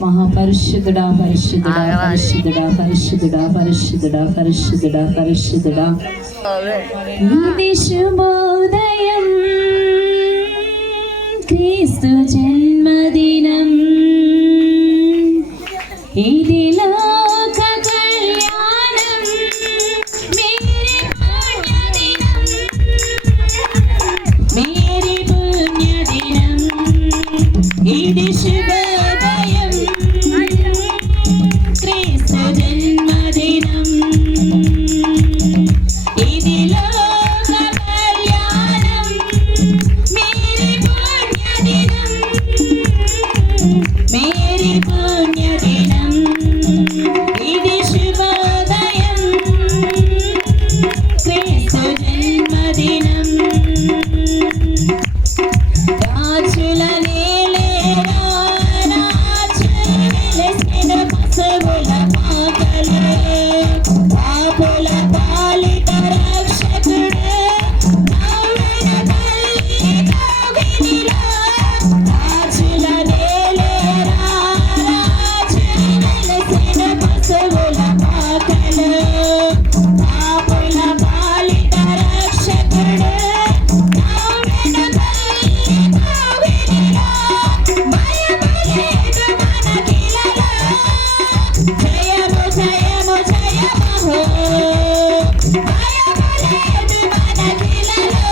మహాపరిశుద్ధుడా పరిశుద్ధుడా పరిశుద్ధుడా పరిశుద్ధుడా పరిశుద్ధుడా పరిశుద్ధుడా పరిశుద్ధుడా. ఇది శుభోదయం, క్రీస్తు జన్మదినం, ఇది లోక కళ్యాణం, మేరీ పుణ్యదినం, మేరీ పుణ్యదినం. ఇది శుభోదయం, క్రీస్తు జన్మదినం, ఇది లోక కళ్యాణం, మేరీ పుణ్యదినం, మేరీ పుణ్యదినం. ఇది శుభోదయం, క్రీస్తు జన్మదినం. రాజుల నేలేరా, రాజుల వెలసిన పశువుల పాకలు, పాపుల పాలిట రక్షకుడు, నవ్విన తల్లి కౌగిలిలో. రాజుల నేలేరా, రాజుల వెలసిన పశువుల పాకలు, పాపుల పాలిట రక్షకుడు, నవ్విన తల్లి కౌగిలిలో. భయపడేదు మనకిలలో, జయము జయము జయమహో. భయపడేదు మనకిలలో,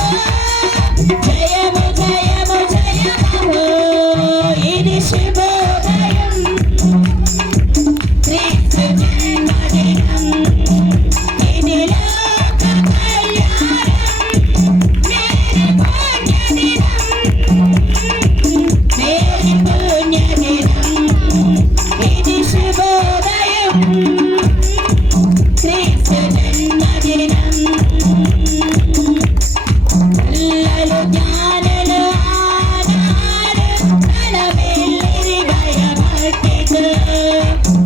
జయము జయము జయమహో. ఇది శుభోదయం, క్రీస్తు జన్మదినం, ఇది లోక కళ్యాణం, మేరీ పుణ్యదినం, మేరీ పుణ్యదినం. ఇది శుభోదయం, క్రీస్తు జన్మదినం. పిల్లలు జ్ఞానులు ఆనాడు తల వెళ్ళిరి భయభక్తితో,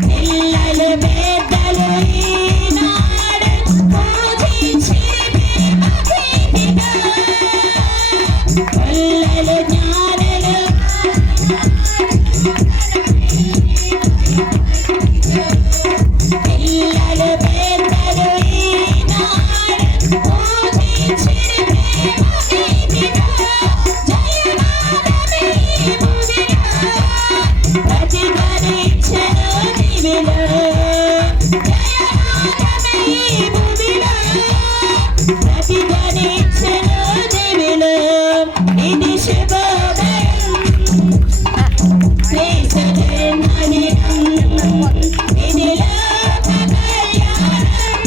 పిల్లలు పెద్దలు ఈనాడు పూజించిరి భక్తితో. పిల్లలు జ్ఞానులు పిల్లలు పెద్దలు ఈనాడు పూజించిరి భక్తితో. జయనాదమే ఈ భూమిలో, ప్రతిధ్వనించెను దివిలో. జయనాదమే ఈ భూమిలో, ప్రతిధ్వనించెను దివిలో. ఇది శుభోదయం, క్రీస్తు జన్మదినం, ఇది లోక కళ్యాణం,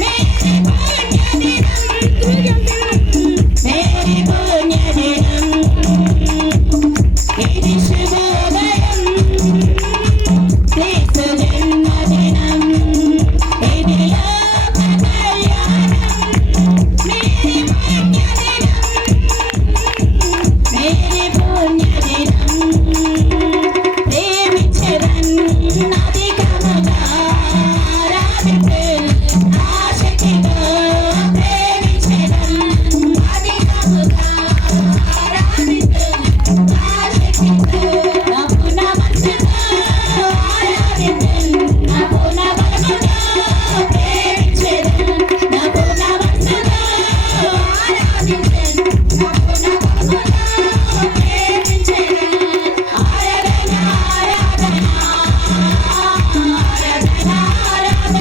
మేరీ పుణ్యదినం, మేరీ పుణ్యదినం. ఇది శుభోదయం, క్రీస్తు జన్మదినం, ఇది లోక కళ్యాణం, మేరీ పుణ్యదినం, మేరీ పుణ్యదినం. ప్రేమించెదన్ అధికముగా, ఆరాధించెదన్ ఆసక్తితో. ప్రేమించెదన్ అధికముగా, ఆరాధించెదన్ ఆసక్తితో. నా పూర్ణ మనసుతో ఆరాధించెదన్, నా పూర్ణ బలముతో ప్రేమించెదన్, నా పూర్ణ మనసుతో ఆరాధించెదన్, నా పూర్ణ బలముతో ప్రేమించెదన్. ఆరాధన ఆరాధన ఆరాధన ఆరాధన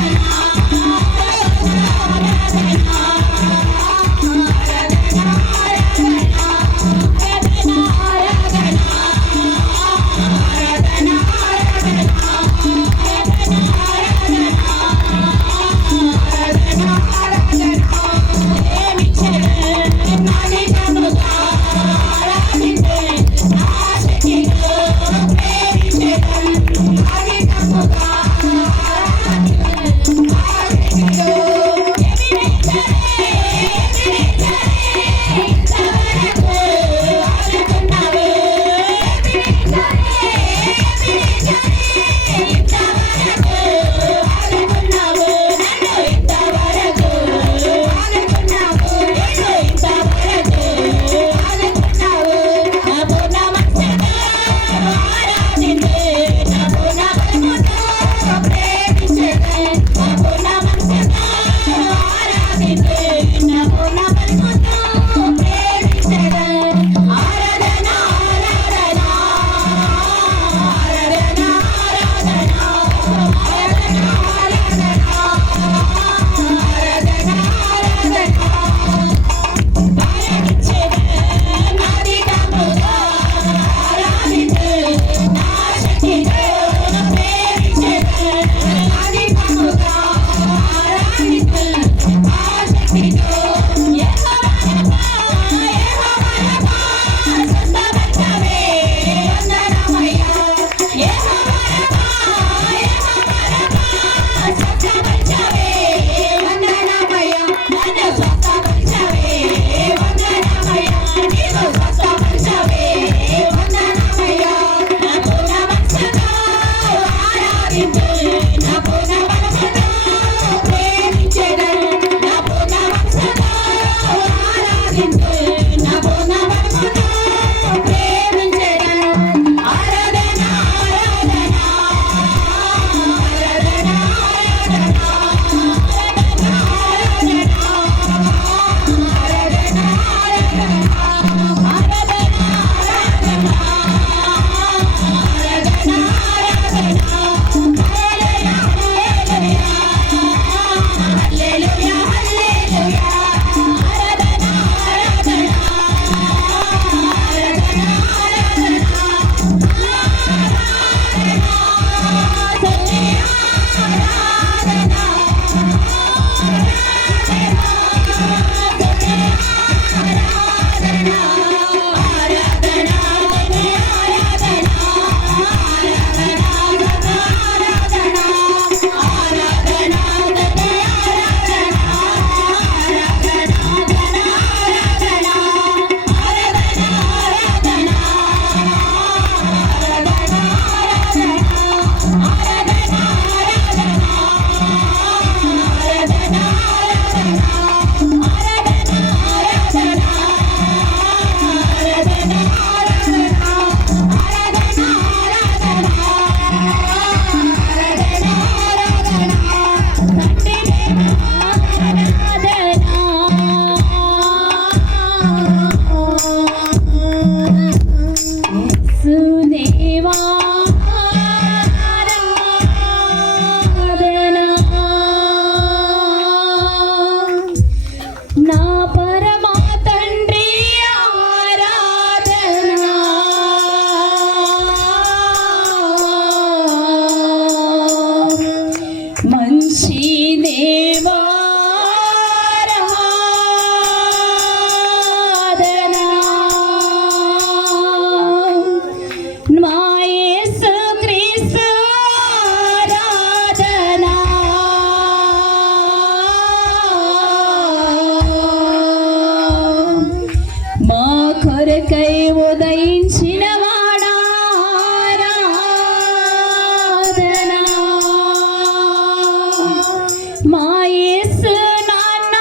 మా యేసు నాన్న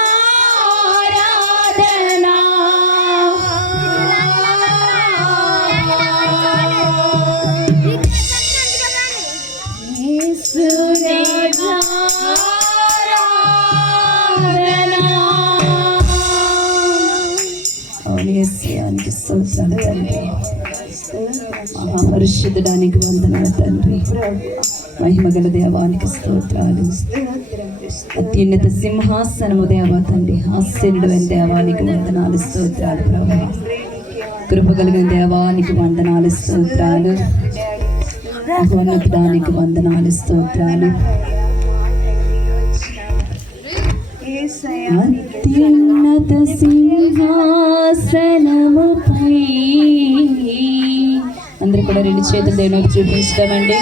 ఆరాధనా యేసునే ఆరాధనా. అవును యేసయ్యానికి స్తోత్రం తండ్రి. మహాపరిశుద్ధుడానికి వందనాలు తండ్రి. మహిమగల దేవానికి స్తోత్రాలు. అత్యున్నత సింహాసనము దేవా తండ్రి. ఆశ్చర్యుడైన దేవానికి వందనాలు స్తోత్రాలు ప్రభువా. కృపగలిగిన దేవానికి వందనాలు స్తోత్రాలు. మహోన్నతుడానికి వందనాలు స్తోత్రాలు. అత్యున్నత సింహాసనముపై అందరూ కూడా రెండు చేతులు దేవునికి చూపించడమండి.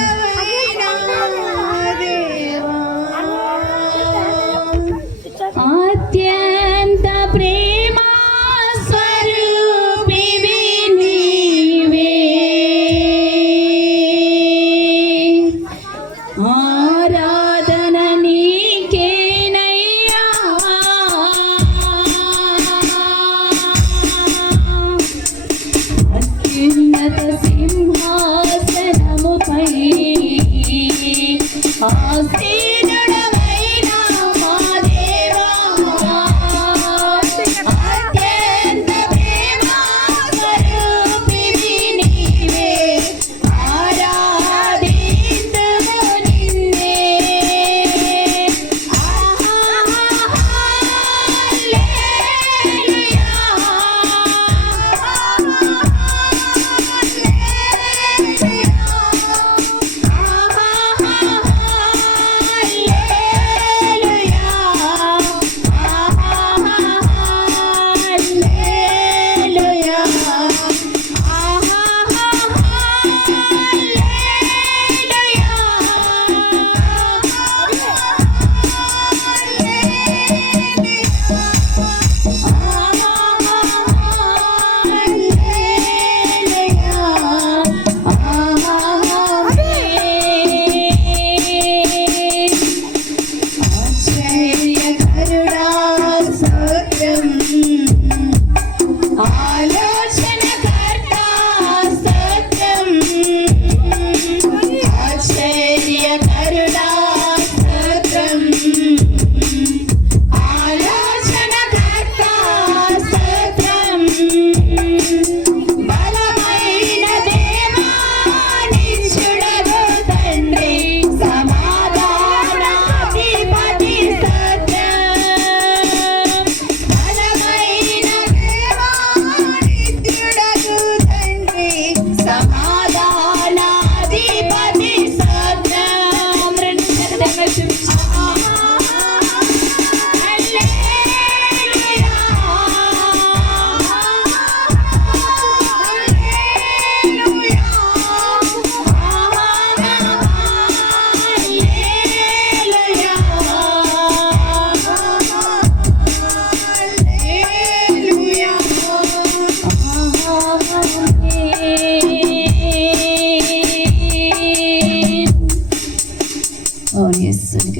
అత్యంత ప్రేమ స్వరూపివి నీవే, ఆరాధన నీకేనయ్యా. అత్యున్నత సింహాసనముపై ఆసీనుడవైన మా దేవా, అత్యంత ప్రేమ స్వరూపివి నీవే, ఆరాధింతుము నిన్నే.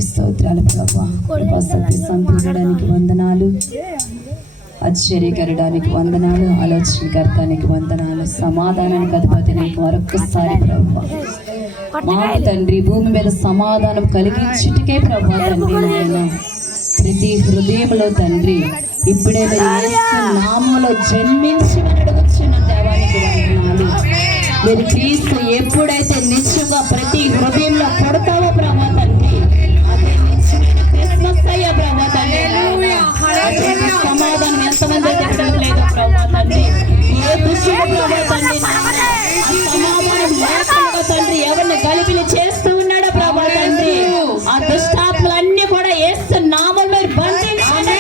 స్తోత్రాలు ప్రభువా. కృపా సత్య సంపూర్ణడానికి వందనాలు, ఆశ్చర్యకరడానికి వందనాలు, ఆలోచనకర్తానికి వందనాలు, సమాధానానికి అధిపతి నీకు మరొక్కసారి ప్రభువా. మాకు తండ్రి భూమి మీద సమాధానం కలిగించుటకే ప్రభువా తండ్రి నాయన ప్రతి హృదయంలో తండ్రి ఇప్పుడే మీరు యేసు నామములో జన్మించి అడుగుచున్న దేవానికి వందనాలు. మీరు క్రీస్తు ఎప్పుడైతే నిత్యంగా ప్రతి హృదయంలో పడతావో ప్రభా తండ్రి, అదే నిత్యమైన క్రిస్మస్ అయ్యా ప్రభా తండ్రి. సమాధానం ఎంతమంది తిట్టడం లేదు ప్రభా తండ్రి. ఏ దుష్టుడు ప్రభా తండ్రి సమాధానం లేకుండా తండ్రి ఎవరిని గలిబిలి చేస్తూ ఉన్నాడో ప్రభా తండ్రి, ఆ దుష్టాత్మలన్నీ కూడా యేసు నామములో మీరు బంధించండి.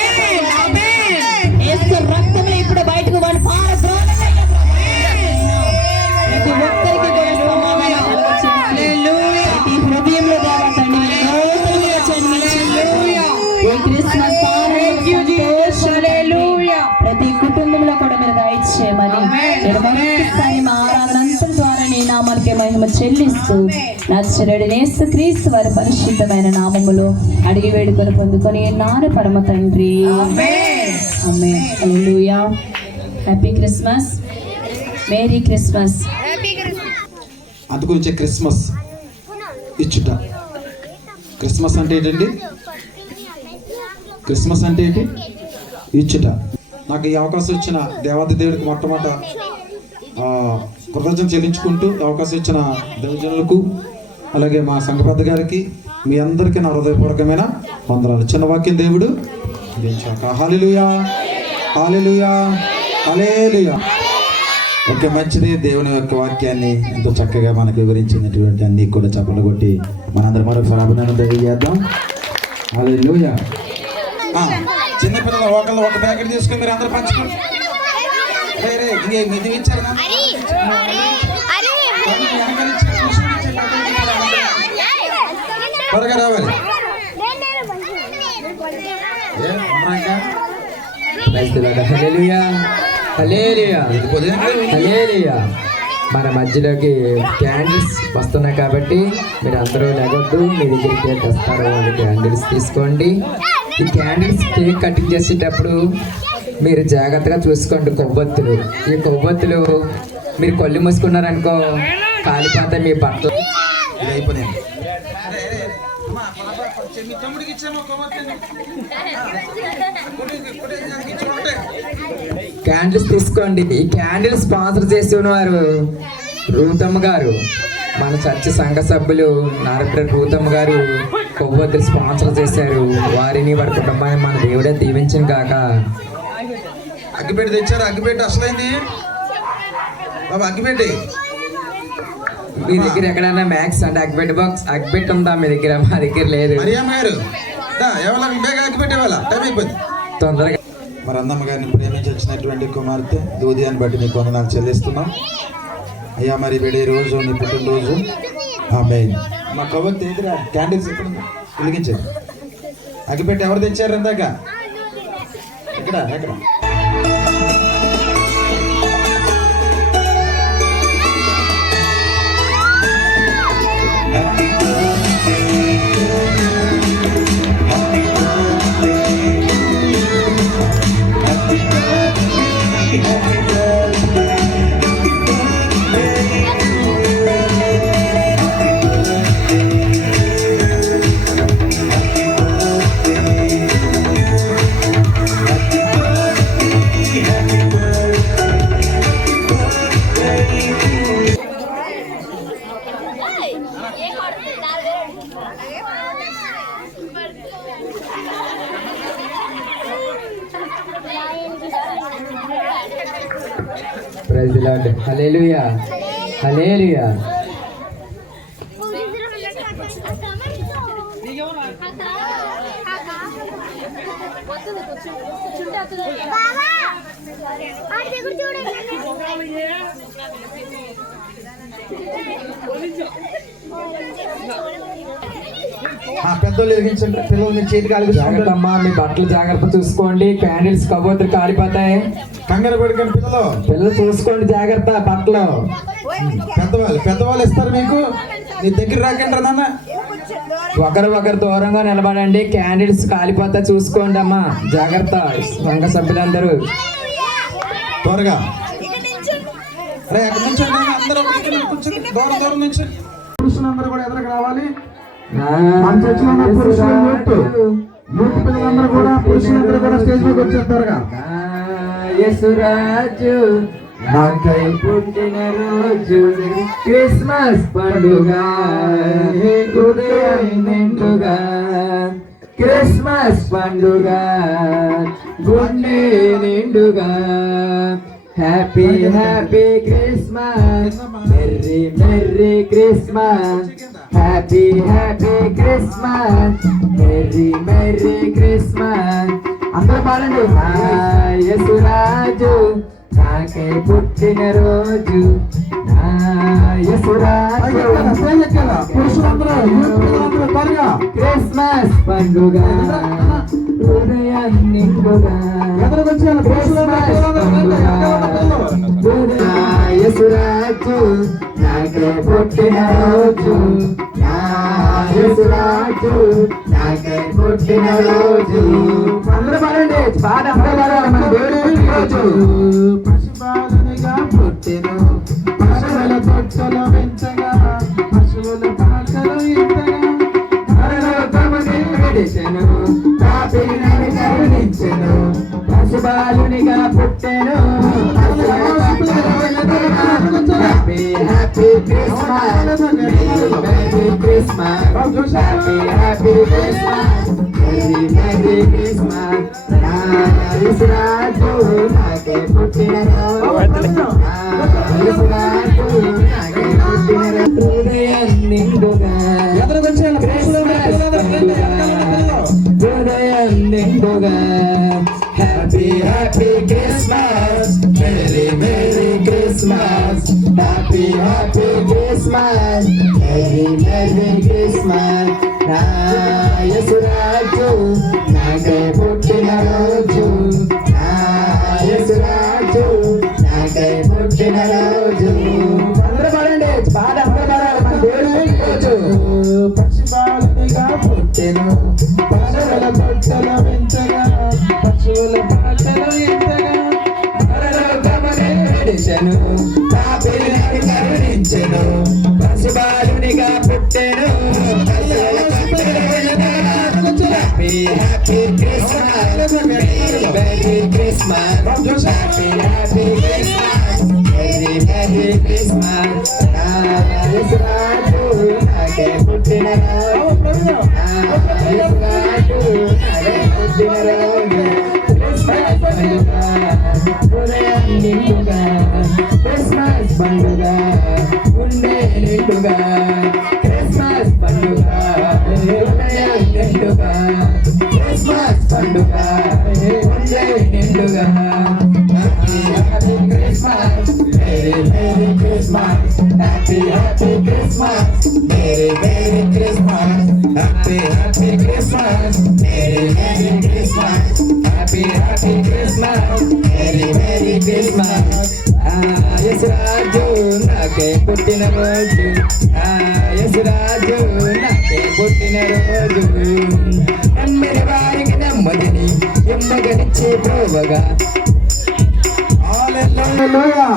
యేసు రక్తంలో ఇప్పుడు బయటకు వాడి పారద్రోలండి. ప్రతి ఒక్కరికి కూడా సమాధానం ప్రతి హృదయంలో దేవా తండ్రి నూతనంగా జన్మించండి. ఈ క్రిస్మస్ ప్రతి కుటుంబంలో కూడా మీరు దయచేయమని మీరు మరొకసారి మా ఆరాధన అంతా ద్వారా నీ నామానికే మహిమ చెల్లిస్తూ నచ్చరుడైన యేసుక్రీస్తు వారి పరిశుద్ధమైన నామములో అడిగి వేడుకొని పొందుకొని నాను పరమ తండ్రి. Amen. Hallelujah. Happy Christmas, merry Christmas. అందుగురించి క్రిస్మస్ ఇచ్చుట. క్రిస్మస్ అంటే ఏంటండి? క్రిస్మస్ అంటే ఏంటి? ఇచ్చుట. నాకు ఈ అవకాశం ఇచ్చిన దేవాది దేవుడికి మొట్టమొదట కృతజ్ఞతలు చెల్లించుకుంటూ అవకాశం ఇచ్చిన దైవజనులకు అలాగే మా సంఘ పెద్ద గారికి మీ అందరికీ నా హృదయపూర్వకమైన వందనాలు. చిన్న వాక్యం దేవుడు దీవించాక. హల్లెలూయా, హల్లెలూయా, హల్లెలూయా. ఓకే, మంచిది. దేవుని యొక్క వాక్యాన్ని ఎంతో చక్కగా మనకు వివరించినటువంటి అన్ని కూడా చప్పలు కొట్టి మనందరం మరొకసారి అభినందన తెలియజేద్దాం. హల్లెలూయా. చిన్నపిల్లలు ఒకళ్ళు ఒక ప్యాకెట్ తీసుకొని మీరు అందరూ పంచుకోండి. ఇది ఇచ్చారు త్వరగా రావాలి. హల్లెలూయా, హల్లెలూయా, హల్లెలూయా. మన మధ్యలోకి క్యాండిల్స్ వస్తున్నాయి కాబట్టి మీరు అందరూ లేవద్దు, మీ దగ్గరికి తెస్తారు వాళ్ళు క్యాండిల్స్ తీసుకోండి. ఈ క్యాండిల్స్ కేక్ కటింగ్ చేసేటప్పుడు మీరు జాగ్రత్తగా చూసుకోండి. కొవ్వొత్తులు, ఈ కొవ్వొత్తులు మీరు కళ్ళు మూసుకున్నారనుకో కాలిపోతాయి మీ బట్టలు. క్యాండిల్స్ తీసుకోండి. ఈ క్యాండిల్ స్పాన్సర్ చేసిన వారు రూతమ్మ గారు, మన చర్చి సంఘ సభ్యులు నారపరెడ్డి రూతమ్మ గారు కొవ్వొత్తులు స్పాన్సర్ చేశారు. వారిని వారి కుటుంబాన్ని మన దేవుడే దీవించిన కాక. అగ్గిపెట్టి తెచ్చారు. అగ్గిపెట్టి అసలైంది బాబా, అగ్గిపెట్టి. మీ దగ్గర ఎక్కడైనా మ్యాక్స్ అంటే అగ్గిపెట్టి బాక్స్ అగ్గిపెట్టి ఉందా మీ దగ్గర? మా దగ్గర లేదు. తొందరగా. మరి అందమ్మ గారిని ప్రేమించి వచ్చినటువంటి కుమార్తె దూదియాన్ని బట్టి నీకు వందనాలు చెల్లిస్తున్నాం అయ్యా. మరి వీడి రోజు నీ పుట్టినరోజు. ఆమేన్. మా కొవ్వొత్తి ఎదురా క్యాండిల్స్ ఎక్కడ వెలిగించారు. అగ్గిపెట్టి ఎవరు తెచ్చారు ఇందాక? ఎక్కడ ఎక్కడ? Praise the Lord. Hallelujah, hallelujah. పెద్దోళ్ళు వెలిగించండి. పిల్లల్ని చేతి జాగ్రత్త అమ్మా, మీ బట్టలు జాగ్రత్త చూసుకోండి. క్యాండిల్స్ కబోతులు కాలిపోతాయి. కంగారు పడుకోండి. పిల్లలు చూసుకోండి జాగ్రత్త. బట్టలు పెద్దవాళ్ళు ఇస్తారు మీకు. నీ దగ్గర రాకండి నాన్న. ఒకరు దూరంగా నిలబడండి. క్యాండిల్స్ కాలిపోతా చూసుకోండి అమ్మా, జాగ్రత్త. సంఘ సభ్యులందరూ త్వరగా పురుషులందరూ కూడా ఎదురుకు రావాలి. మన చర్చిలో ఉన్న యూత్ పిల్లలందరూ కూడా పురుషులందరూ కూడా స్టేజ్ మీద వచ్చారు త్వరగా. యేసురాజు నాకై పుట్టిన రోజు క్రిస్మస్ పండుగ హృదయం నిండుగా. క్రిస్మస్ పండుగ గుండె నిండుగా. Happy happy Christmas, merry merry Christmas. Happy happy Christmas, merry merry Christmas. అందరూ పాడండి. యేసురాజు నాకై పుట్టిన రోజు, యేసురాజు క్రిస్మస్ పండుగ హృదయం నిండుగా. యేసురాజు నాకే పుట్టిన రోజు, నా యేసురాజు నాకే పుట్టిన రోజు. అందరూ పాడండి, పాట అందరూ పాడాలి. మన దేవుడి పుట్టినరోజు. పశుపాలనిగా పుట్టెను, పశువుల తొట్టెలో పెంచగా, పశువుల పాకలో ఇంతగా, పరలోకముని విడిచెను, పాపిని కరుణించెను, పశుపాలునిగా పుట్టెను. Happy happy Christmas, merry Christmas, happy happy Christmas, merry merry Christmas. నా యేసురాజు నాకే పుట్టిన రోజు, నా యేసురాజు నాకే పుట్టిన రోజు. హృదయం నిండుగా క్రిస్మస్ పండుగ, హృదయం నిండుగా happy happy Christmas, merry merry Christmas, happy happy Christmas, merry merry Christmas. నా యేసురాజు నాకే పుట్టిన రోజు, నా యేసురాజు నాకే పుట్టిన రోజు. అందరూ పాడండి, పాట అందరూ పాడాలి. మన దేవుడి రోజు. పశుపాలునిగా పుట్టెను, పశువుల తొట్టెలో పెంచగా, పశువుల పాకలో ఎంతగా, పరలోకముని విడిచెను, పాపిని కరుణించెను, పశుపాలునిగా పుట్టెను, పశువుల తొట్టెలో పెంచగా. Happy happy Christmas, merry Christmas, happy happy Christmas, merry merry Christmas. నా యేసురాజు నాకే పుట్టిన రోజు, నా యేసురాజు నాకే పుట్టిన రోజు. క్రిస్మస్ పండుగ హృదయం నిండుగా, క్రిస్మస్ పండుగ ఉండే నిండుగా, క్రిస్మస్ పండుగ హృదయం నిండుగా, క్రిస్మస్ పండుగ ఉండే నిండుగా. Happy happy Christmas, merry merry Christmas, happy happy Christmas, merry merry Christmas, happy happy Christmas, merry merry Christmas, happy happy Christmas, merry merry Christmas. యేసురాజు నాకే పుట్టిన రోజు, యేసురాజు నాకే పుట్టిన రోజు. నమ్మిన వారికి నెమ్మదిని ఎమ్మగనిచ్చే ప్రోవగా. హల్లెలూయా.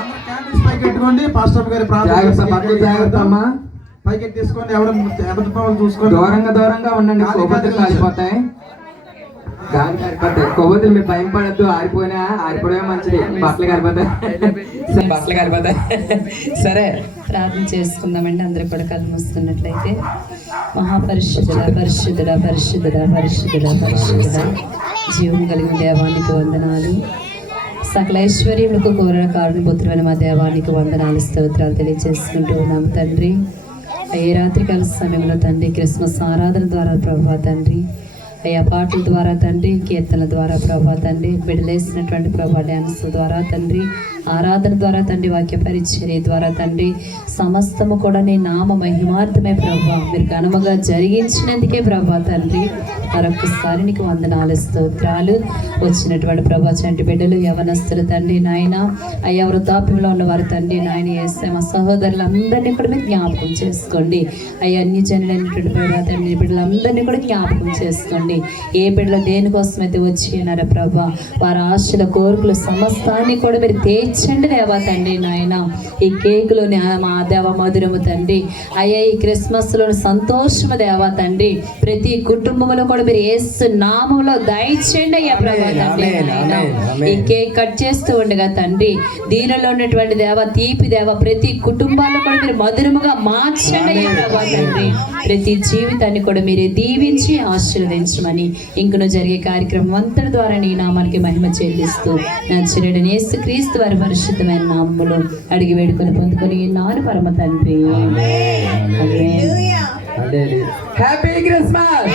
అందరూ క్యాండిల్స్ పైకి ఎట్టుకోండి. పాస్టర్ గారి జాగ్రత్త, పక్కకి జాగ్రత్త అమ్మా. పైకి తీసుకోండి. ఎవరు ఎదుటి వాళ్ళు చూసుకోండి. దూరంగా ఉండండి, కొవ్వొత్తులు కాలిపోతాయి. గాలి కాలిపోతాయి, కొవ్వొత్తులు మీరు భయం పడద్దు. ఆరిపోవడమే మంచిది, బట్టలు కాలిపోతాయి. సరే, ప్రార్థన చేసుకుందామండి. అందరూ కూడా కళ్ళు మూసుకున్నట్లయితే. మహాపరిశుద్ధుడా పరిశుద్ధుడా పరిశుద్ధుడా పరిశుద్ధుడా పరిశుద్ధుడా, జీవం కలిగిన దేవానికి వందనాలు. సకల ఐశ్వర్యములకు కోరిన కారణభూతులైన మా దేవానికి వందనాలు, స్తోత్రాలు తెలియజేసుకుంటూ ఉన్నాము తండ్రి. ఏ రాత్రికాల సమయంలో తండ్రి క్రిస్మస్ ఆరాధన ద్వారా ప్రభా తండ్రి, అయ్యా పాటల ద్వారా తండ్రి, కీర్తనల ద్వారా ప్రభా తండ్రి, బిడలేసినటువంటి ప్రభా డ్యాన్స్ ద్వారా తండ్రి, ఆరాధన ద్వారా తండ్రి, వాక్య పరిచర్య ద్వారా తండ్రి, సమస్తము కూడా నీ నామ మహిమార్థమే ప్రభా, మీరు ఘనముగా జరిగించినందుకే ప్రభా తండ్రి. మరొకసారి నీకు వందనాలు, స్తోత్రాలు. వచ్చినటువంటి ప్రభా చంటి బిడ్డలు, యవనస్తులు తండ్రి నాయన, అయ్యా వృద్ధాప్యంలో ఉన్నవారు తండ్రి నాయన, వేసే మా సహోదరులందరినీ కూడా మీరు జ్ఞాపకం చేసుకోండి. అయ్యా అన్ని జనులైనటువంటి ప్రభా తండ్రి బిడ్డలందరినీ కూడా జ్ఞాపకం చేసుకోండి. ఏ బిడ్డలు దేనికోసమైతే వచ్చి ఉన్నారా ప్రభా, వారి ఆశల కోరికలు సమస్తాన్ని కూడా మీరు తీర్చండి దేవా తండ్రి నాయన. ఈ కేకులోని మా దేవ మధురము తండ్రి, అయ్యా ఈ క్రిస్మస్లోని సంతోషము దేవా తండ్రి, ప్రతి కుటుంబంలో కూడా మీరు యేసు నామములో దయచేయండి అయ్యా ప్రభా తండ్రి నాయన. ఈ కేక్ కట్ చేస్తూ ఉండగా తండ్రి, దీనిలో ఉన్నటువంటి దేవ తీపి దేవ ప్రతి కుటుంబాల్లో కూడా మీరు మధురముగా మార్చండి అయ్యా ప్రభా తండ్రి. ప్రతి జీవితాన్ని కూడా మీరే దీవించి ఆశీర్వదించమని ఇంకను జరిగే కార్యక్రమం అంతటి ద్వారా నీ నామానికి మహిమ చెల్లిస్తూ నచ్చినడని యేసుక్రీస్తు వారి పరిశుద్ధమైన నామములో అడిగి వేడుకొని పొందుకొని నాను పరమ తండ్రి. Happy Christmas,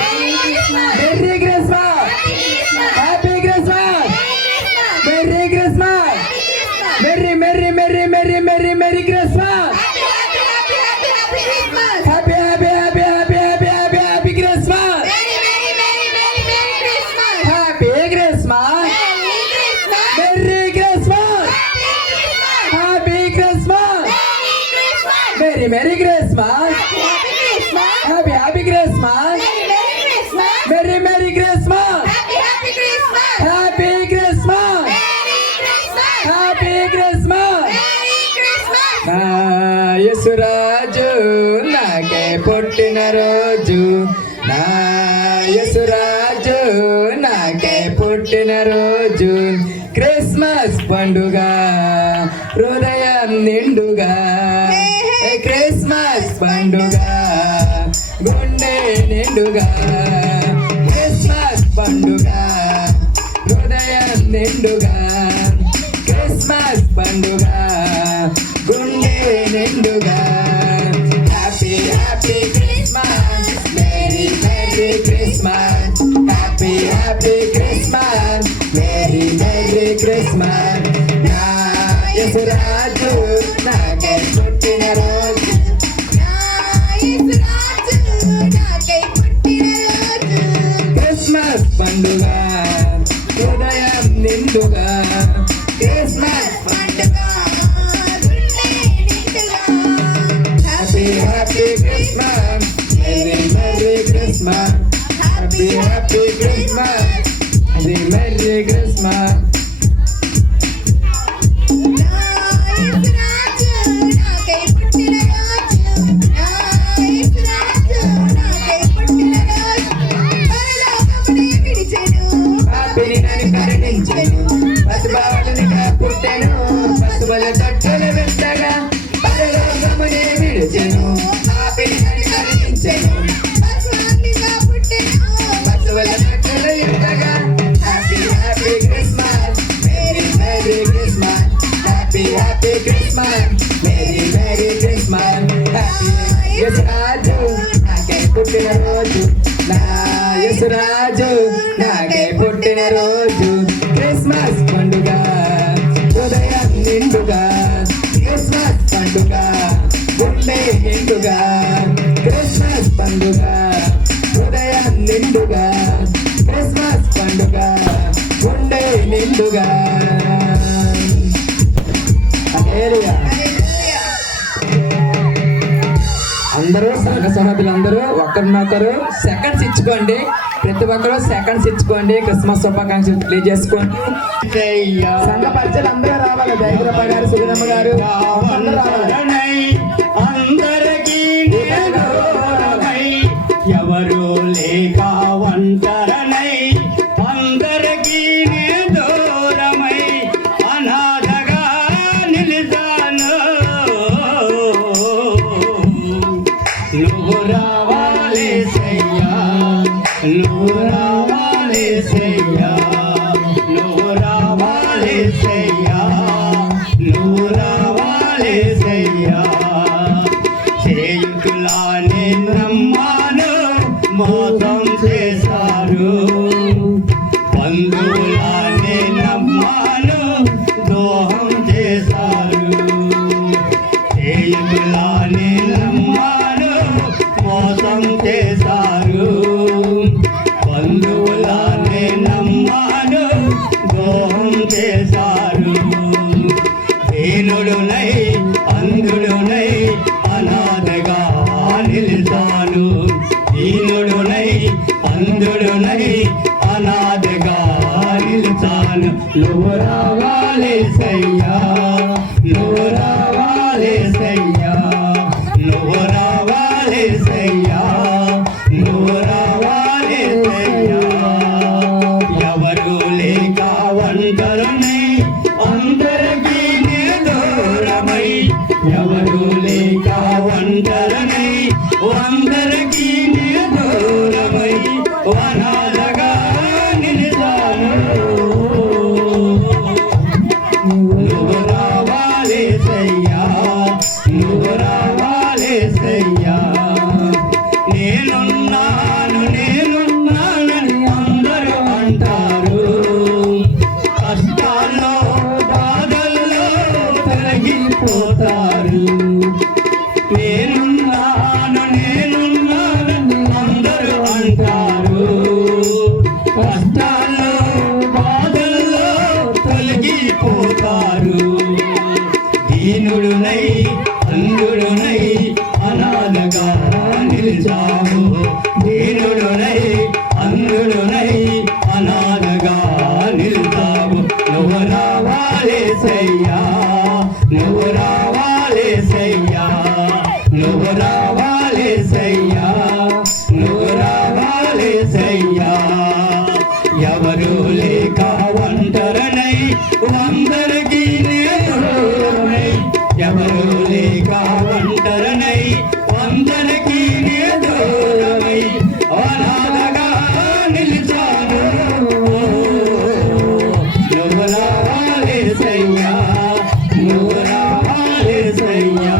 merry Christmas, happy Christmas, merry Christmas, merry merry merry merry merry merry Christmas, happy happy happy happy happy happy happy Christmas, happy Christmas, merry Christmas, happy Christmas, merry merry Christmas, happy Christmas, happy Christmas. నా యేసురాజు నాకే పుట్టిన రోజు, నా యేసురాజు నాకే పుట్టిన రోజు. క్రిస్మస్ పండుగ హృదయం నిండుగా, క్రిస్మస్ పండుగ గుండె నిండుగా, క్రిస్మస్ పండుగ హృదయం నిండుగా, క్రిస్మస్ పండుగ గుండె నిండుగా. Happy happy Christmas, merry merry Christmas, happy happy Christmas, merry merry Christmas. నా యేసురాజు నాకే పుట్టిన రోజు, క్రిస్మస్ పండుగ హృదయం నిండుగా, క్రిస్మస్ పండుగ. Happy happy Christmas, merry merry Christmas, happy happy Christmas, merry merry Christmas. పాపిని నన్ను కరుణించెను, పసిబాలునిగా పుట్టెను, పశువుల తొట్టెలు వింతగా పరలోకమునే విడిచెను. పాపిని నన్ను కరుణించెను, పశువుల తొట్టెలు వింతగా. Happy happy Christmas, merry merry Christmas, happy happy Christmas, merry merry Christmas. Happy యేసురాజు నాకే పుట్టిన రోజు, నా యేసురాజు నాకే పుట్టిన రోజు. క్రిస్మస్ పండుగ హృదయం నిండుగా, క్రిస్మస్ పండుగ గుండె నిండుగా, క్రిస్మస్ పండుగ హృదయం నిండుగా, క్రిస్మస్ పండుగ గుండె నిండుగా. హల్లెలూయా. అందరూ సంఘ సభ్యులందరూ ఒకరినొకరు సెకండ్స్ ఇచ్చుకోండి, ప్రతి ఒక్కరు సెకండ్స్ ఇచ్చుకోండి. క్రిస్మస్ శుభాకాంక్షలు తెలియజేసుకోండి. సంఘ పరిచయాలు అందరూ రావాలి, దైవరప్ప గారు, సుగుణమ్మ గారు అందరూ రావాలి. అందరికీ ఎవరు లేక ఒంటరనై, అందరికీ దూరమై అనాథగా నిలిచాను. నువ్వు రావాలి సయ్యా, నువ్వు రావాలి సయ్యా, నువ్వు రావాలి సయ్యా, నువ్వు రావాలి సయ్యా. చేయుతులానే నమ్మాను, మోసం చేశారు. బంధువులానే నమ్మాను, దోహం చేశారు. చేయుతులానే నమ్మాను, మోసం చేశారు. బంధువులానే నమ్మాను, దోహం చేశారు. దీనుడునై అంధుడునై అనాథగా నిలిచాను. దీనుడునై అంధుడునై అనాథగా నిలిచాను. నువ్వు రావాలి సయ్యా, నువ్వు రావాలి సయ్యా, నువ్వు రావాలి సయ్యా, నువ్వు రావాలి సయ్యా. ఎవరు లేక ఒంటరునై, అందరికీ దూరమై, ఎవరు లేక ఒంటరునై, అందరికీ దూరమై అనాథగా నిలిచాను. నువ్వు రావాలి సయ్యా, నువ్వు రావాలి సయ్యా. నేనున్నాను నేనున్నానని అందరూ అంటారు. కష్టాల్లో బాధల్లో తొలగిపోతారు. నేనున్నాను నేనున్నానని అందరూ అంటారు. కష్టాల్లో బాధల్లో తొలగిపోతారు. దీనుడునై అంధుడునై అనాథగా నిలిచావు. దీనుడునై అంధుడునై అనాథగా నిలిచావు. నువ్వు రావాలేసయ్యా, నువ్వు రావాలేసయ్యా, నువ్వు రావాలేసయ్యా, నువ్వు రావాలేసయ్యా. ఎవరు లేక ఒంటరినై అందరికీ నేరునై, ఎవరు లేక ఒంటరినై అందరికీ నేరునై అనాథగా నిలిచాను. నువ్వు రావాలేసయ్యా, నువ్వు రావాలేసయ్యా.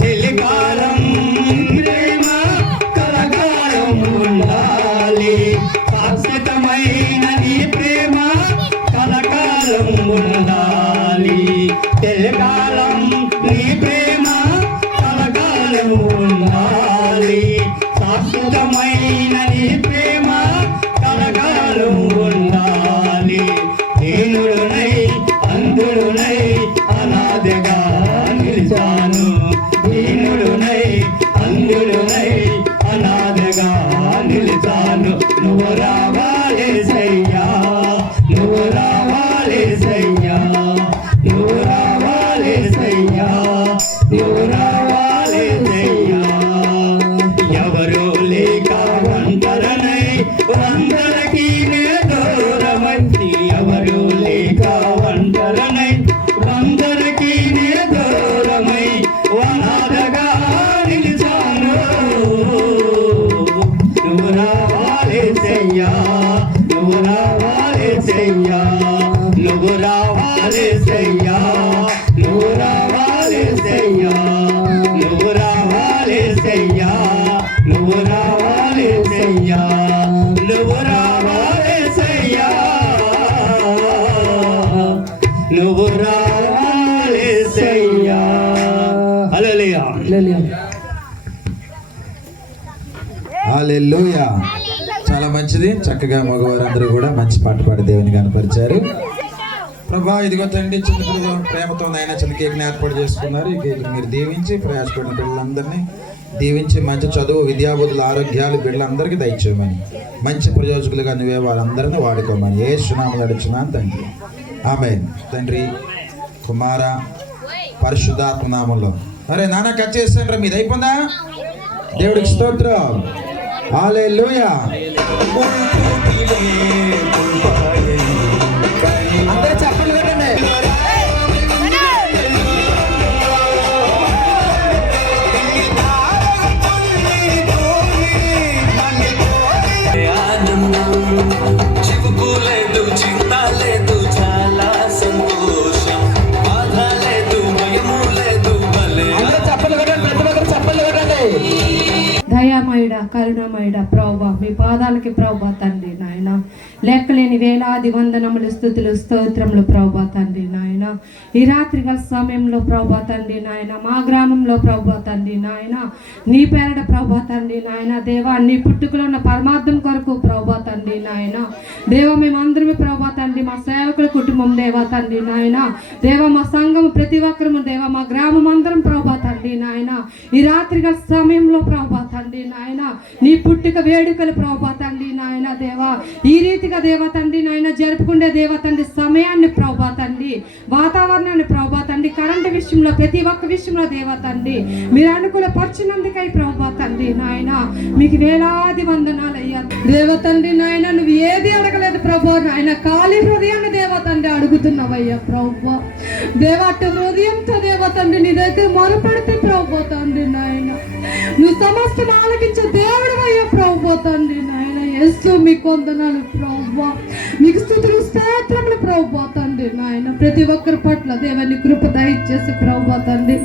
చెలికాలం ప్రేమ కలకాలం ఉండాలి, శాశ్వతమైన నీ ప్రేమ కలకాలం ఉండాలి. చెలికాలం నీ ప్రేమ కలకాలం ఉండాలి, శాశ్వతమైన నీ ప్రేమ కలకాలం ఉండాలి. దీనుడునై అంధుడునై అనాథగా నిలిచాను. దీనుడునై అంధుడునై అనాథగా నిలిచాను. నువ్వు రావాలేసయ్యా, నువ్వు రావాలేసయ్యా, నువ్వు రావాలేసయ్యా, నువ్వు రావాలేసయ్యా. ఎవరు లేక ఒంటరినై అందరికీ దూరమై, ఎవరు లేక ఒంటరినై అందరికీ దూరమై అనాథగా నిలిచాను. నువ్వు రావాలేసయ్యా, నువ్వు రావాలేసయ్యా, నువ్వు రావాలేసయ్యా, నువ్వు రావాలేసయ్యా, నువ్వు రావాలేసయ్యా, నువ్వు రావాలేసయ్యా, నువ్వు రావాలేసయ్యా, నువ్వు రావాలేసయ్యా. హల్లెలూయా. హల్లెలూయా. చాలా మంచిది. చక్కగా మగవారందరూ కూడా మంచి పాట పాడి దేవుని కనపరిచారు. ప్రభా ఇదిగో తండ్రి, చిన్న పిల్లలు ప్రేమతో నాయన చిన్న కేక్ని ఏర్పాటు చేసుకున్నారు. ఈ కేక్ మీరు దీవించి ప్రయాసపడిన పిల్లలందరినీ దీవించి మంచి చదువు, విద్యాబుద్ధుల ఆరోగ్యాలు బిడ్డలందరికీ దయచేయమని, మంచి ప్రయోజకులుగా నువ్వే వారందరినీ వాడుకోమని యేసునామములో అడుగుచున్నాను తండ్రి. ఆమేన్. తండ్రి, కుమార, పరిశుద్ధాత్మ నామములో. అరే నాన్న కట్ చేస్తాండ్రా, మీది అయిపోయిందా? దేవుడికి స్తోత్రం. హల్లెలూయా. అందరూ చప్పట్లు కొట్టండి. చివుకులేదు, చింత లేదు, చాలా సంతోషం. బాధ లేదు, భయము లేదు, భలే అందరూ చప్పట్లు కొట్టండి. ప్రతి ఒక్కరు చప్పట్లు కొట్టండి. దయామయుడ, కరుణామయుడ ప్రభువా, మీ పాదాలకి ప్రభువా తండ్రి నాయన, లెక్కలేని వేలాది వందనములు, స్తుతులు, స్తోత్రములు ప్రభువా తండ్రి నాయన. ఈ రాత్రికాల సమయంలో ప్రభువా తండ్రి నాయన, మా గ్రామంలో ప్రభువా తండ్రి నాయన, నీ పేరట ప్రభువా తండ్రి నాయన, దేవా నీ పుట్టుకలో ఉన్న పరమార్థం కొరకు ప్రభువా తండ్రి నాయన, దేవా మేమందరమే ప్రభువా తండ్రి, మా సేవకుల కుటుంబం దేవా తండ్రి నాయన, దేవా మా సంఘం ప్రతి ఒక్కరము దేవా, మా గ్రామం అందరం ప్రభువా తండ్రి నాయన, ఈ రాత్రికాల సమయంలో ప్రభువా తండ్రి నాయన, నీ పుట్టుక వేడుకలు ప్రభువా తండ్రి నాయన, దేవా ఈ రీతిగా దేవా తండ్రి నాయన జరుపుకునే దేవా తండ్రి సమయాన్ని ప్రభువా తండ్రి, వాతావరణాన్ని ప్రభువా తండ్రి, కరెంటు విషయంలో ప్రతి ఒక్క విషయంలో దేవా తండ్రి మీరు అనుకూల పరచినందుకై ప్రభువా తండ్రి నాయన మీకు వేలాది వందనాలు అయ్యా. దేవా తండ్రి నాయన నువ్వు ఏది అడగలేదు ప్రభువా నాయన, ఖాళీ హృదయాన్ని దేవా తండ్రి అడుగుతున్నావయ్యా ప్రభువా. దేవా అటు హృదయంతో దేవా తండ్రి నీ దగ్గర మొరపెడితే ప్రభువా తండ్రి నాయన నువ్వు సమస్తం ఆలకించే దేవుడు అయ్యా ప్రభువా తండ్రి నాయన. యేసు మీకు వందనాలు ప్రభువా, మీకు స్తుతులు స్తోత్రములు ప్రభువా తండ్రి నాయన. ప్రతి ఒక్కరి పట్ల దేవాన్ని కృప దయచేసి ప్రభువా తండ్రి,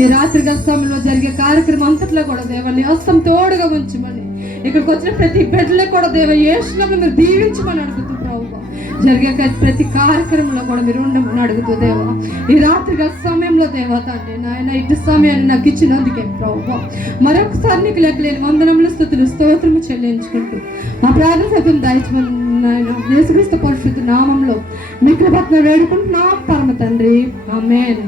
ఈ రాత్రిగా సమయంలో జరిగే కార్యక్రమం అంతట్లో కూడా దేవాన్ని హస్తం తోడుగా ఉంచమని, ఇక్కడికి వచ్చిన ప్రతి బిడ్డలకు కూడా దేవ యేసులో మీరు దీవించమని అడుగుతూ ప్రభువా, జరిగే ప్రతి కార్యక్రమంలో కూడా మీరు ఉండమని అడుగుతూ దేవా, ఈ రాత్రిగా సమయంలో దేవా తండ్రి నాయన ఇటు సమయాన్ని నాకు ఇచ్చినందుకే ప్రభువా మరొకసారి నీకు లెక్కలేని వందనములు, స్తుతులు, స్తోత్రము చెల్లించుకుంటూ మా ప్రార్థన దయచేయమని నాయన యేసుక్రీస్తు పరిశుద్ధ నామంలో మీ కృపను వేడుకుంటున్నా పరమ తండ్రి. ఆమేన్.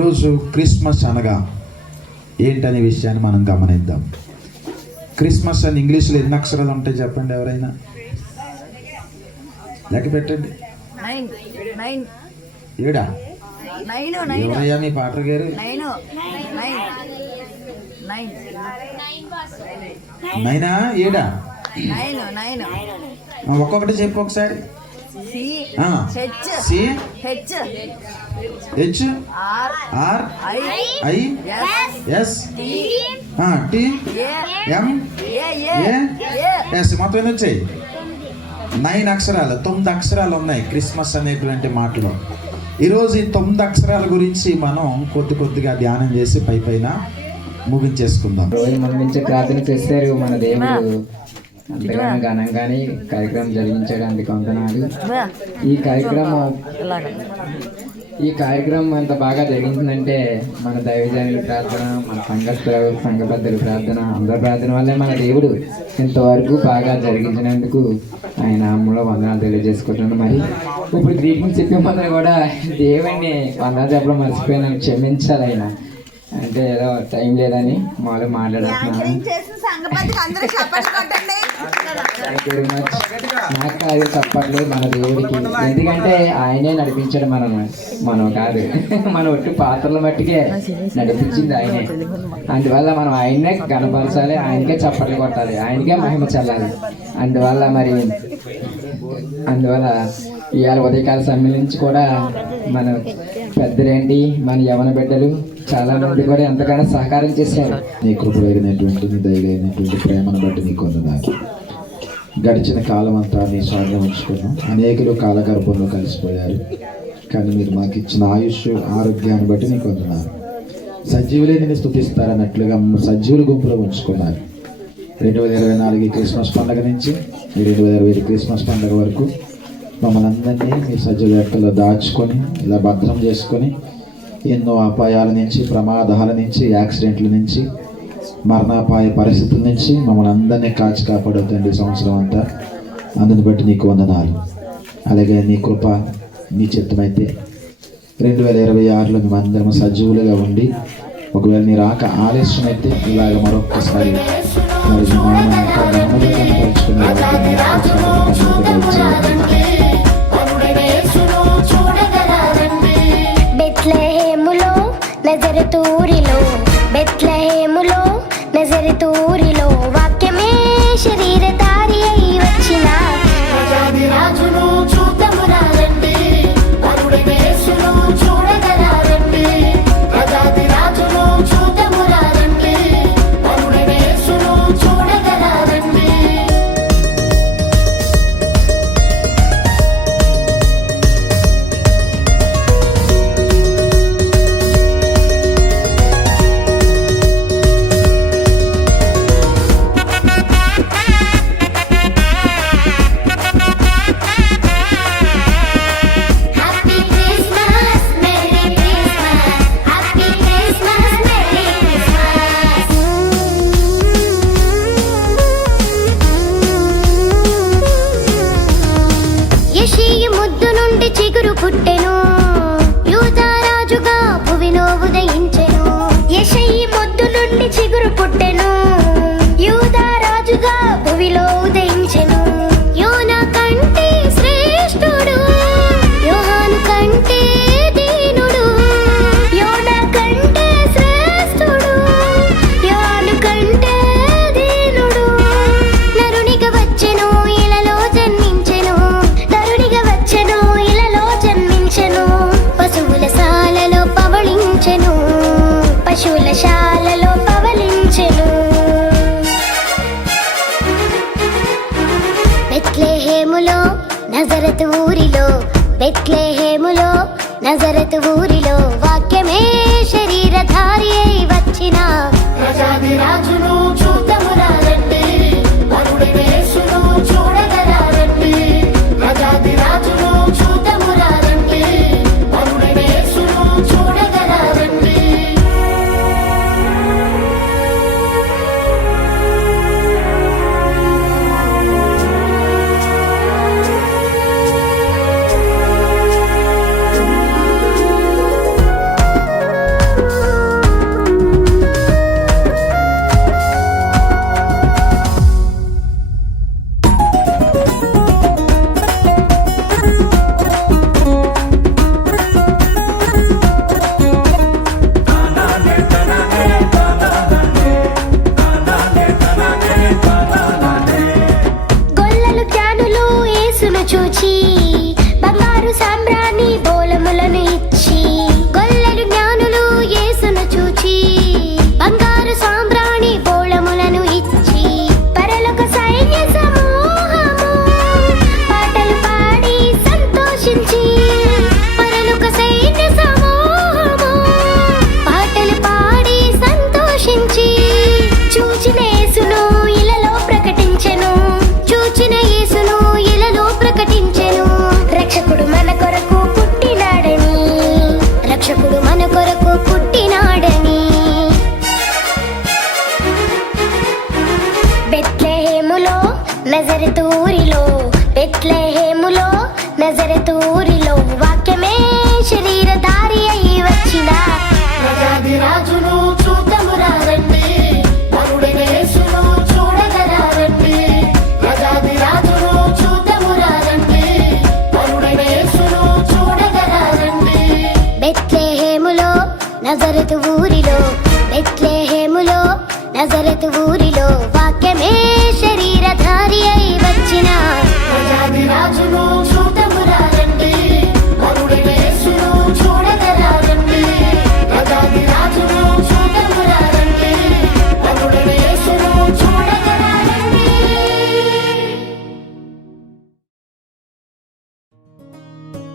ఈరోజు క్రిస్మస్ అనగా ఏంటనే విషయాన్ని మనం గమనిద్దాం. క్రిస్మస్ అని ఇంగ్లీష్లో ఎన్ని అక్షరాలు ఉంటాయి చెప్పండి ఎవరైనా? లెక్క పెట్టండి. 7 ఎవరయ్యా మీ పాటర్ గారు? 9 7 ఒక్కొక్కటి చెప్పు ఒకసారి. H R I S T M S మొత్తం ఎన్ని వచ్చాయి? 9 అక్షరాలు, 9 అక్షరాలు ఉన్నాయి క్రిస్మస్ అనేటువంటి మాటలో. ఈరోజు ఈ 9 అక్షరాల గురించి మనం కొద్దిగా ధ్యానం చేసి పైన ముగించేసుకుందాం. రోజు మన నుంచి ప్రార్థన చేస్తారు మన దేవుడు. అంతగానో ఘనంగానే కార్యక్రమం జరిగించడానికి వందనాలు. ఈ కార్యక్రమం అంత బాగా జరిగిందంటే మన దైవజనుల ప్రార్థన, మన సంఘ పెద్దల ప్రార్థన, అందరి ప్రార్థన వల్లే మన దేవుడు ఇంతవరకు బాగా జరిగించినందుకు ఆయన అమ్మలో వందనాలు తెలియజేసుకుంటున్నాను. మరి ఇప్పుడు గ్రీటింగ్స్ చెప్పే ముందు కూడా దేవుడిని వందనాలు చెప్పడం మర్చిపోయినా క్షమించాలి. ఆయన అంటే ఏదో టైం లేదని మామూలుగా మాట్లాడుతున్నాను. నాకు కాదు చప్పట్లు మన దేవుడికి, ఎందుకంటే ఆయనే నడిపించాడు మనం కాదు. మన ఒట్టి పాత్రల మట్టికే నడిపించింది ఆయనే. అందువల్ల మనం ఆయన్నే కనపరచాలి, ఆయనకే చప్పట్లు కొట్టాలి, ఆయనకే మహిమ చెల్లాలి. అందువల్ల ఇవాళ ఉదయకాల సమయం నుంచి కూడా మన పెద్దలేంటి, మన యవన బిడ్డలు చాలా మంది కూడా ఎంతగానో సహకారం చేశారు. నీ కృపైనటువంటి, నీ దయగైనటువంటి ప్రేమను బట్టి నీకు వందనాలు. గడిచిన కాలం అంతా నీ స్వాధీనం ఉంచుకున్నాం. అనేకులు కాలగర్భంలో కలిసిపోయారు, కానీ మీరు మాకు ఇచ్చిన ఆయుష్ ఆరోగ్యాన్ని బట్టి నీకు వందనాలు. సజీవులే నేను స్తుతిస్తారన్నట్లుగా సజీవుల గుంపులో ఉంచుకున్నారు. 2024 క్రిస్మస్ పండుగ నుంచి 2025 క్రిస్మస్ పండుగ వరకు మమ్మల్ని అందరినీ మీ సజీవుల లెక్కల్లో దాచుకొని ఇలా భద్రం చేసుకొని ఎన్నో అపాయాల నుంచి, ప్రమాదాల నుంచి, యాక్సిడెంట్ల నుంచి, మరణాపాయ పరిస్థితుల నుంచి మమ్మల్ని అందరినీ కాచి కాపాడుతుంది సంవత్సరం అంతా. అందుని బట్టి నీకు వందనాలు. అలాగే నీ కృప, నీ చిత్తమైతే 2026లో మేము అందరం సజీవులుగా ఉండి, ఒకవేళ నీ రాక ఆలస్యం అయితే ఇలాగ మరొక్కసారి బెత్లెహేములో నజరతూరిలో వాక్యమే శరీరధారి అయి వచ్చిన రాజును చూద్దామురా రండి, వరుడైన యేసును చూడగరా రండి. రాజును చూద్దామురా రండి, వరుడైన యేసును చూడగరా రండి. యెషయి ముద్దు నుండి చిగురు పుట్టెను, యూదా రాజుగా భువిలో ఉదయించెను. యెషయి ముద్దు నుండి చిగురు పుట్టెను, యూదా రాజుగా భువిలో ఉదయించెను. యోనా కంటే శ్రేష్ఠుడు, యోహాను కంటే దీనుడు. యోనా కంటే శ్రేష్ఠుడు, యోహాను కంటే దీనుడు. నరునిగా వచ్చెను, ఇలలో జన్మించెను. పశువుల శాలలో పవళించెను. బెత్లెహేములో నజరతు ఊరిలో వాక్యమే శరీరధారి అయి వచ్చిన రాజును చూద్దామురా రండి, వరుడైన యేసును చూడగరా రండి. రాజును చూద్దామురా రండి, వరుడైన యేసును చూడగరా రండి. నజరతు ఊరిలో బెత్లెహేములో నజరతు ఊరిలో వాక్యమే శరీరధారి అయి వచ్చిన రాజాదిరాజును చూద్దామురా రండి, వరుడైన యేసును చూడగరారండి. రాజాదిరాజును చూద్దామురా రండి, వరుడైన యేసును చూడగరారండి. బెత్లెహేములో నజరతు ఊరిలో బెత్లెహేములో నజరతు ఊరిలో